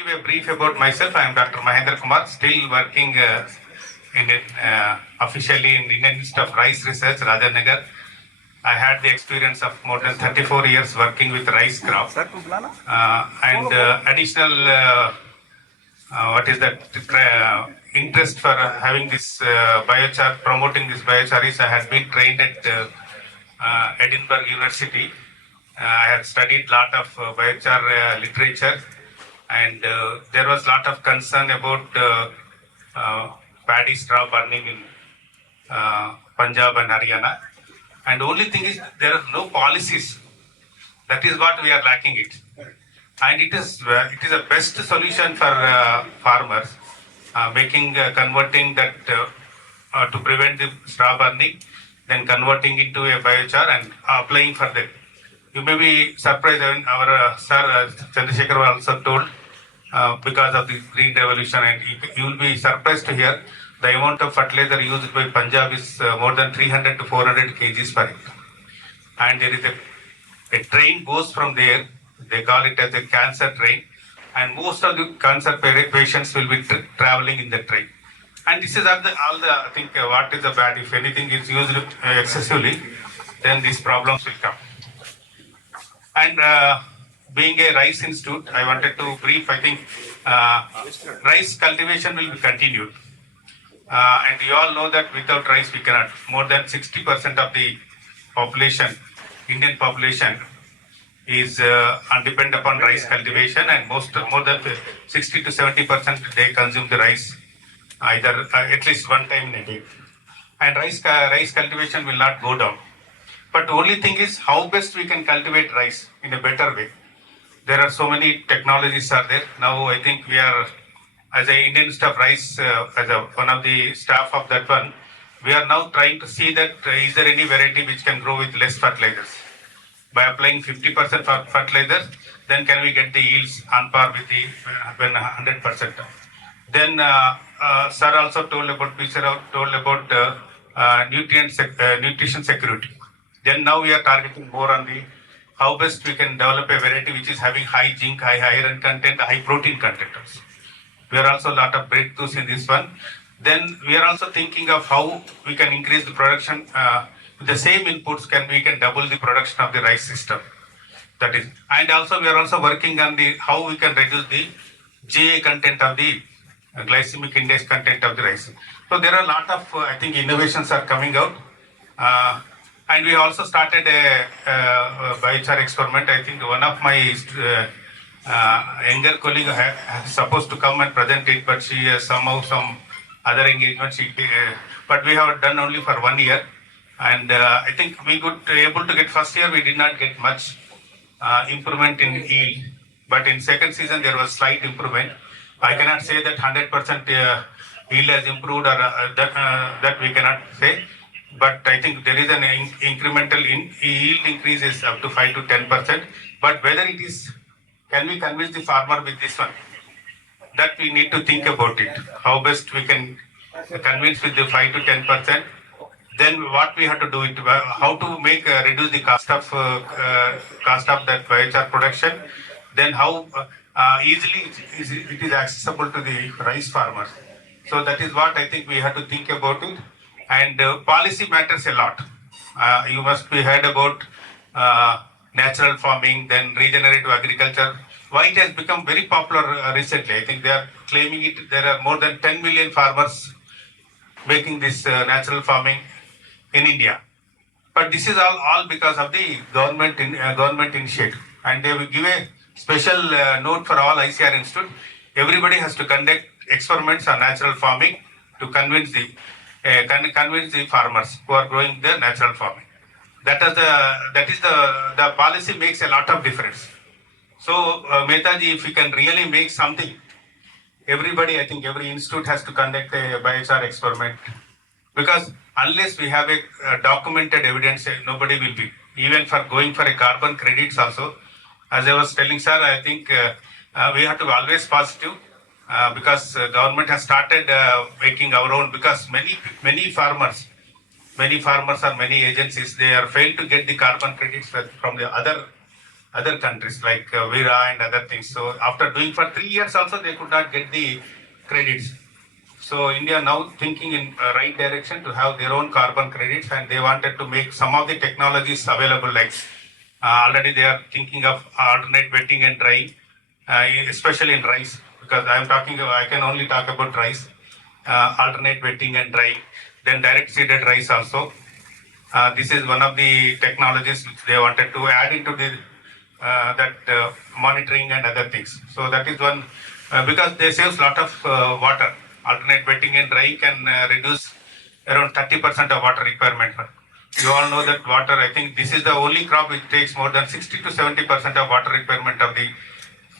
give a brief about myself. I am Dr. Mahendra Kumar, still working officially in Indian Institute of Rice Research, Rajanagar. I had the experience of more than 34 years working with rice crop. And additional, interest for having this biochar, promoting this biochar is I had been trained at Edinburgh University. I had studied a lot of biochar literature, and there was a lot of concern about paddy straw burning in Punjab and Haryana. And the only thing is there are no policies. That is what we are lacking it. And it is a best solution for farmers, converting that to prevent the straw burning, then converting into a biochar and applying for that. You may be surprised, our sir Chandrasekhar also told, because of the green revolution, and you will be surprised to hear the amount of fertilizer used by Punjab is more than 300 to 400 kgs per acre. And there is a train goes from there, they call it as a cancer train, and most of the cancer patients will be traveling in the train. And this is all the I think what is the bad, if anything is used excessively, then these problems will come. And being a rice institute, I wanted to brief, I think rice cultivation will be continued. And you all know that without rice we cannot. More than 60% of the population, Indian population, is dependent upon rice cultivation, and more than 60 to 70% they consume the rice either at least one time in a day. And rice cultivation will not go down. But the only thing is how best we can cultivate rice in a better way. There are so many technologies are there. Now I think we are, as an Indian Institute of Rice, one of the staff of that one, we are now trying to see that is there any variety which can grow with less fertilizers. By applying 50% fertilizer, then can we get the yields on par with the 100%. Then sir also told about nutrition security. Then now we are targeting more on the how best we can develop a variety which is having high zinc, high iron content, high protein content also. We are also a lot of breakthroughs in this one. Then we are also thinking of how we can increase the production. With the same inputs, we can double the production of the rice system. That is, and also we are also working on the how we can reduce the GI content of the glycemic index content of the rice. So there are a lot of I think innovations are coming out. And we also started a biochar experiment. I think one of my younger colleague was supposed to come and present it, but she has somehow some other engagement. But we have done only for 1 year. And I think we could able to get first year, we did not get much improvement in yield. But in second season, there was slight improvement. I cannot say that 100% yield has improved or that we cannot say. But I think there is an incremental yield increase is up to 5 to 10%. But whether it is, can we convince the farmer with this one? That we need to think about it. How best we can convince with the 5 to 10%. Then what we have to do it, how to make reduce the cost of that biochar production. Then how easily it is accessible to the rice farmers. So that is what I think we have to think about it. And policy matters a lot. You must be heard about natural farming, then regenerative agriculture. Why it has become very popular recently? I think they are claiming it. There are more than 10 million farmers making this natural farming in India. But this is all because of the government initiative. And they will give a special note for all ICAR institute. Everybody has to conduct experiments on natural farming to convince the farmers who are growing the natural farming. That is the policy makes a lot of difference. So Mehtaji, if we can really make something, everybody, I think every institute has to conduct a biochar experiment, because unless we have a documented evidence, nobody will be. Even for going for a carbon credits also, as I was telling sir, I think we have to be always positive. Because government has started making our own, because many farmers or many agencies, they are failed to get the carbon credits from the other other countries like Vira and other things. So after doing for 3 years also, they could not get the credits. So India now thinking in right direction to have their own carbon credits, and they wanted to make some of the technologies available. Like already they are thinking of alternate wetting and drying, especially in rice. Because I can only talk about rice. Alternate wetting and drying, then direct seeded rice also. This is one of the technologies which they wanted to add into the monitoring and other things. So that is one because they saves a lot of water. Alternate wetting and drying can reduce around 30% of water requirement. You all know that water. I think this is the only crop which takes more than 60 to 70% of water requirement of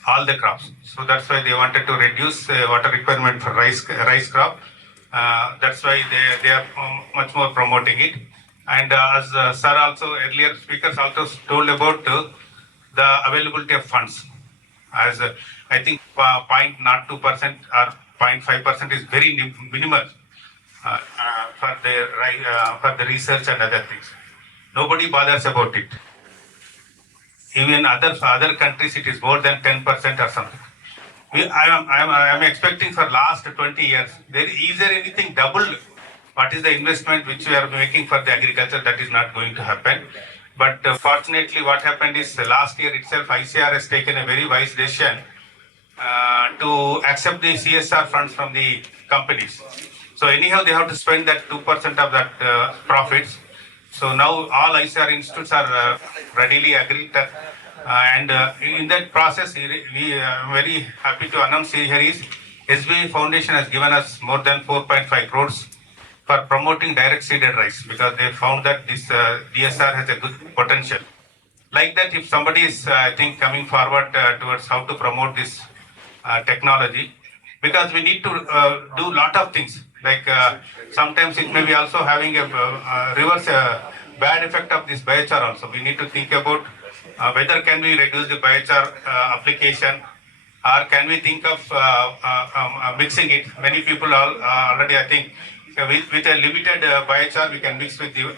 all the crops. So that's why they wanted to reduce water requirement for rice crop. That's why they are much more promoting it. And as sir also earlier speakers also told about the availability of funds. As I think 0.02% or 0.5% is very minimal for the research and other things. Nobody bothers about it. Even other countries, it is more than 10% or something. I am expecting for last 20 years. Is there anything double? What is the investment which we are making for the agriculture? That is not going to happen. But fortunately, what happened is last year itself, ICAR has taken a very wise decision to accept the CSR funds from the companies. So anyhow, they have to spend that 2% of that profits. So now all ICAR institutes are readily agreed that, and in that process, we are very happy to announce here is SBI Foundation has given us more than 4.5 crores for promoting direct seeded rice because they found that this DSR has a good potential. Like that, if somebody is, I think, coming forward towards how to promote this technology, because we need to do a lot of things. Like sometimes it may be also having a reverse bad effect of this biochar also. We need to think about whether can we reduce the biochar application or can we think of mixing it. Many people already, I think, with a limited biochar, we can mix with the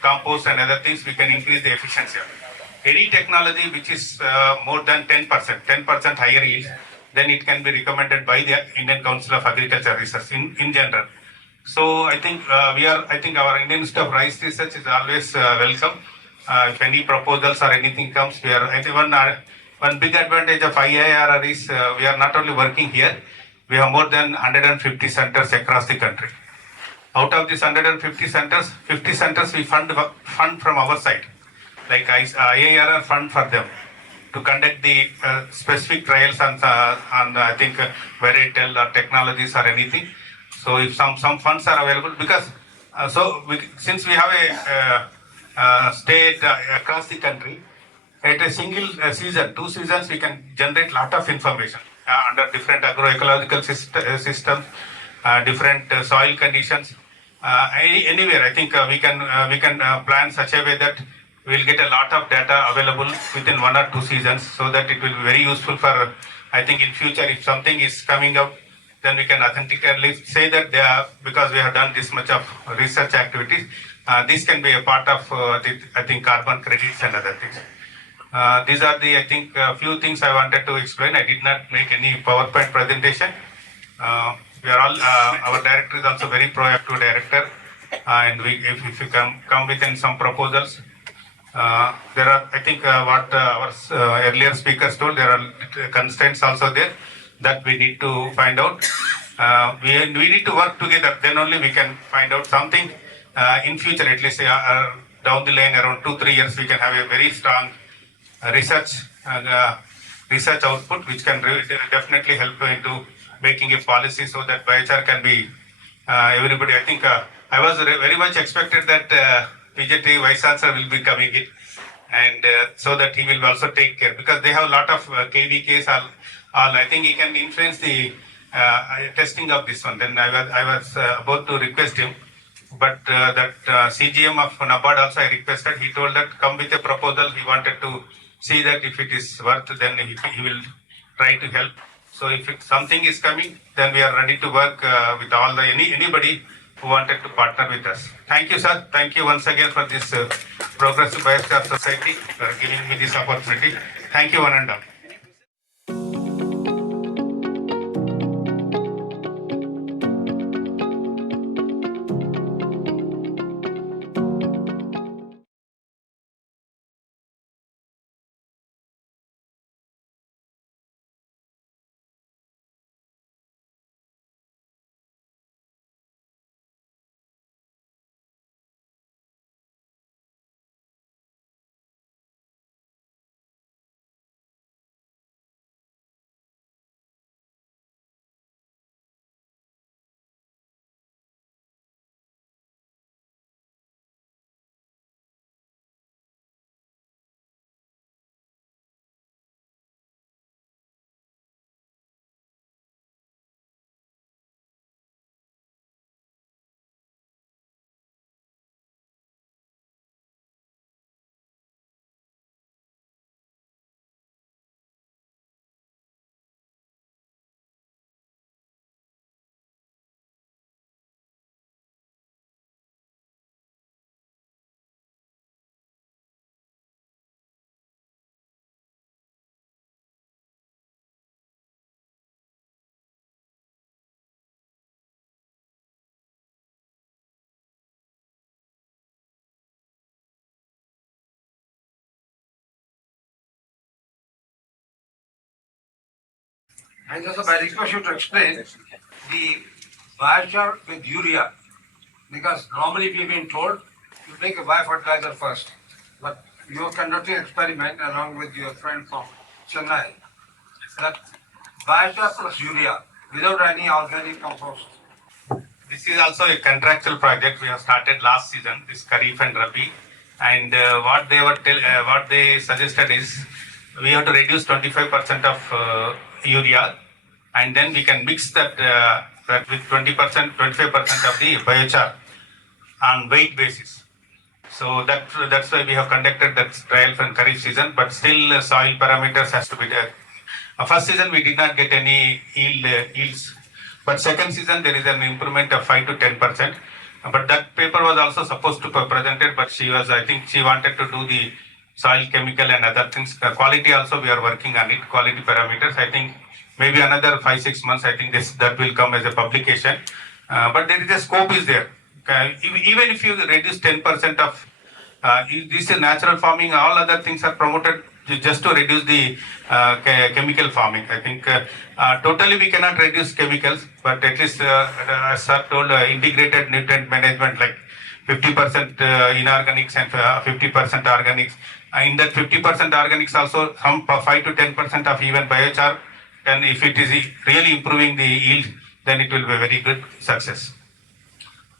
compost and other things, we can increase the efficiency. Any technology which is more than 10% higher yield, then it can be recommended by the Indian Council of Agriculture Research in general. So I think I think our Indian Institute of Rice Research is always welcome. If any proposals or anything comes, we are one big advantage of IIRR is we are not only working here, we have more than 150 centers across the country. Out of these 150 centers, 50 centers we fund from our side, like IIRR fund for them to conduct the specific trials on I think varietal or technologies or anything. So if some funds are available, because since we have a state across the country, at a single season, 2 seasons, we can generate lot of information under different agroecological systems, different soil conditions. Anywhere, I think we can plan such a way that we will get a lot of data available within 1 or 2 seasons, so that it will be very useful for, I think, in future if something is coming up, then we can authentically say that because we have done this much of research activities, this can be a part of I think carbon credits and other things. These are the, I think, few things I wanted to explain. I did not make any PowerPoint presentation. We are all, our director is also very proactive director, and if you come within some proposals, there are, I think, what our earlier speakers told, there are constraints also there that we need to find out. We need to work together, then only we can find out something in future, at least down the line, around 2-3 years, we can have a very strong research output, which can definitely help into making a policy so that biochar can be everybody. I think I was very much expected that PJT Vice Chancellor will be coming in, and so that he will also take care, because they have a lot of KVKs. I think he can influence the testing of this one. Then I was about to request him, but that CGM of NABARD also I requested. He told that come with a proposal. He wanted to see that if it is worth, then he will try to help. So if something is coming, then we are ready to work with all anybody who wanted to partner with us. Thank you, sir. Thank you once again for this Progressive Biochar Society for giving me this opportunity. Thank you, one and all. And also, I request you to explain the biochar with urea, because normally we've been told you make a biofertilizer first, but you are conducting an experiment along with your friend from Chennai that biochar plus urea without any organic compost. This is also a contractual project we have started last season, this Kharif and Rabi. And what they suggested is we have to reduce 25% of urea, and then we can mix that with 20%, 25% of the biochar on weight basis. So that's why we have conducted that trial for Kharif season, but still soil parameters has to be there. First season we did not get any yields, but second season there is an improvement of 5 to 10%. But that paper was also supposed to be presented, but I think she wanted to do the soil chemical and other things. The quality also we are working on it, quality parameters. I think maybe another 5-6 months. I think that will come as a publication. But there is a scope is there. Even if you reduce 10% of this is natural farming, all other things are promoted just to reduce the chemical farming. I think totally we cannot reduce chemicals, but at least as sir told, integrated nutrient management like 50% inorganics and 50% organics. In that 50% organics also some 5 to 10% of even biochar, and if it is really improving the yield, then it will be a very good success.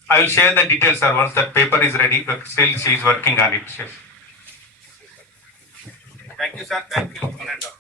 I will share the details, sir, once that paper is ready, but still she is working on it. Thank you, sir. Thank you.